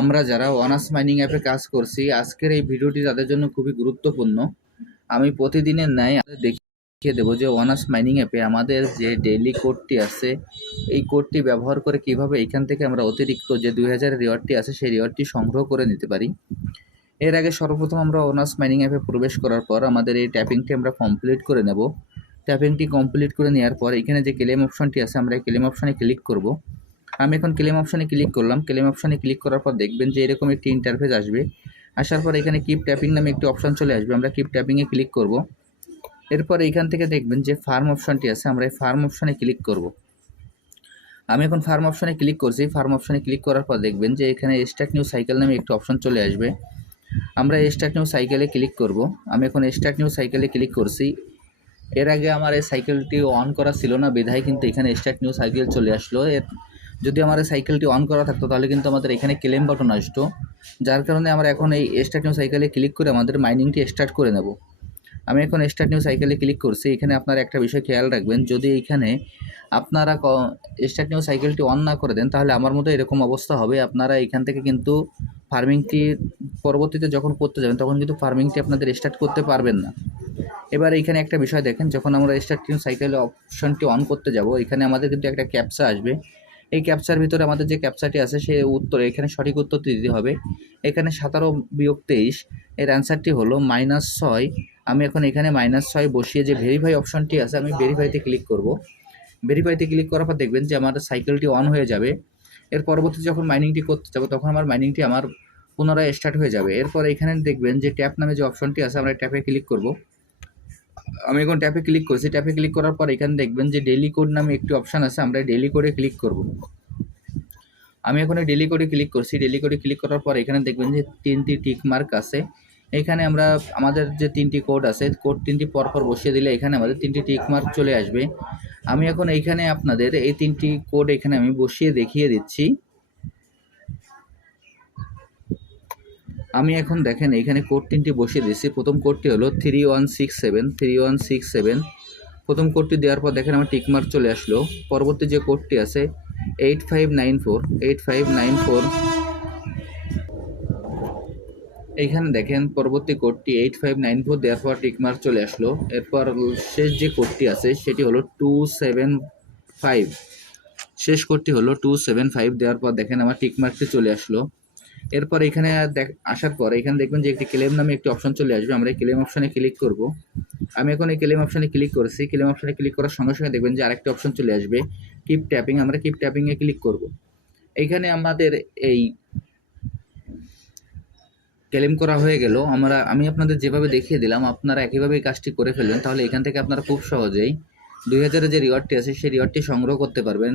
আমরা যারা honours mining অ্যাপে কাজ করছি, আজকের এই ভিডিওটি তাদের জন্য খুবই গুরুত্বপূর্ণ। আমি প্রতিদিনের ন্যায় দেখিয়ে দেবো যে অনার্স মাইনিং অ্যাপে আমাদের যে ডেইলি কোডটি আছে, এই কোডটি ব্যবহার করে কীভাবে এখান থেকে আমরা অতিরিক্ত যে দুই হাজারের রিওয়ার্ডটি আছে, সেই রিওয়ার্ডটি সংগ্রহ করে নিতে পারি। এর আগে সর্বপ্রথম আমরা অনার্স মাইনিং অ্যাপে প্রবেশ করার পর আমাদের এই ট্যাপিংটি আমরা কমপ্লিট করে নেব। ট্যাপিংটি কমপ্লিট করে নেওয়ার পর এখানে যে ক্লেম অপশনটি আছে, আমরা এই ক্লেম অপশনে ক্লিক করব। আমি এখন ক্লেম অপশানে ক্লিক করলাম। ক্লেম অপশনে ক্লিক করার পর দেখবেন যে এরকম একটি ইন্টারফেস আসবে। আসার পর এখানে কিপ ট্যাপিং নামে একটি অপশান চলে আসবে। আমরা কিপ ট্যাপিংয়ে ক্লিক করব। এরপর এইখান থেকে দেখবেন যে ফার্ম অপশনটি আছে। আমরা এই ফার্ম অপশনে ক্লিক করব। আমি এখন ফার্ম অপশনে ক্লিক করছি। ফার্ম অপশনে ক্লিক করার পর দেখবেন যে এখানে স্টার্ট নিউ সাইকেল নামে একটি অপশান চলে আসবে। আমরা স্টার্ট নিউ সাইকেলে ক্লিক করব। আমি এখন স্টার্ট নিউ সাইকেলে ক্লিক করছি। এর আগে আমার এই সাইকেলটি অন করা ছিল না। বিধায় কিন্তু এখানে স্টার্ট নিউ সাইকেল চলে আসলো। এর যদি আমার সাইকেলটি অন করা থাকতো, তাহলে কিন্তু আমাদের এখানে ক্লেম বাটন আসতো। যার কারণে আমরা এখন এই স্টার্ট নিউ সাইকেলে ক্লিক করে আমাদের মাইনিংটি স্টার্ট করে নেব। আমি এখন স্টার্ট নিউ সাইকেলে ক্লিক করছি। এখানে আপনারা একটা বিষয় খেয়াল রাখবেন, যদি এইখানে আপনারা স্টার্ট নিউ সাইকেলটি অন না করে দেন, তাহলে আমার মতো এরকম অবস্থা হবে। আপনারা এখান থেকে কিন্তু ফার্মিংটি পরবর্তীতে যখন করতে যাবেন, তখন কিন্তু ফার্মিংটি আপনাদের স্টার্ট করতে পারবেন না। এবার এইখানে একটা বিষয় দেখেন, যখন আমরা স্টার্ট নিউ সাইকেল অপশনটি অন করতে যাব, এখানে আমাদের কিন্তু একটা ক্যাপচা আসবে। এই ক্যাপচার ভিতরে আমাদের যে ক্যাপচারটি আছে, সে উত্তর, এখানে সঠিক উত্তরটি দিতে হবে। এখানে সতেরো বিয়োগ তেইশ, এর অ্যান্সারটি হলো মাইনাস ছয়। আমি এখন এখানে মাইনাস ছয় বসিয়ে যে ভেরিফাই অপশনটি আছে, আমি ভেরিফাইতে ক্লিক করব। ভেরিফাইতে ক্লিক করার পর দেখবেন যে আমার সাইকেলটি অন হয়ে যাবে। এর পরবর্তী যখন মাইনিংটি করতে যাব, তখন আমার মাইনিংটি আমার পুনরায় স্টার্ট হয়ে যাবে। এরপর এখানে দেখবেন যে ট্যাপ নামে যে অপশনটি আছে, আমরা ট্যাপে ক্লিক করব। আমি এখন ট্যাপে ক্লিক করছি ট্যাপে ক্লিক করার পর এখানে দেখবেন যে ডেলি কোড নামে একটি অপশান আছে, আমরা ডেলি কোডে ক্লিক করব। আমি এখন ডেলি কোডে ক্লিক করছি। ডেলি কোডে ক্লিক করার পর এখানে দেখবেন যে তিনটি টিক মার্ক আছে। এখানে আমরা আমাদের যে তিনটি কোড আছে কোড তিনটি পরপর বসিয়ে দিলে এখানে আমাদের তিনটি টিক মার্ক চলে আসবে। আমি এখন এইখানে আপনাদের এই তিনটি কোড এখানে আমি বসিয়ে দেখিয়ে দিচ্ছি। আমি এখন দেখেন, এখানে কোড তিনটি বসিয়ে দিচ্ছি প্রথম কোডটি হলো three one six seven three one six seven প্রথম কোডটি দেওয়ার পর দেখেন আমার টিকমার্ক চলে আসলো। পরবর্তী যে কোডটি আছে eight five nine four eight five nine four এইখানে দেখেন, পরবর্তী কোডটি এইট ফাইভ নাইন ফোর দেওয়ার পর টিকমার্ক চলে আসলো। এরপর শেষ যে কোডটি আছে, সেটি হলো টু সেভেন ফাইভ শেষ কোডটি হলো টু সেভেন ফাইভ দেওয়ার পর দেখেন আমার টিকমার্কটি চলে আসলো। এরপর এখানে আসার পর এখানে দেখবেন যে একটি ক্লেম নামে একটি অপশন চলে আসবে। আমরা এই ক্লেম অপশনে ক্লিক করব। আমি এখন এই ক্লেম অপশনে ক্লিক করেছি। ক্লেম অপশনে ক্লিক করার সঙ্গে সঙ্গে দেখবেন যে আরেকটি অপশন চলে আসবে। কিপ ট্যাপিং আমরা কিপ ট্যাপিংয়ে ক্লিক করব। এইখানে আমাদের এই ক্লেম করা হয়ে গেল। আমরা, আমি আপনাদের যেভাবে দেখিয়ে দিলাম, আপনারা একইভাবে কাজটি করে ফেলবেন তাহলে এখান থেকে আপনারা খুব সহজেই দুই হাজারের যে রিওয়ার্ডটি আছে, সেই রিওয়ার্ডটি সংগ্রহ করতে পারবেন।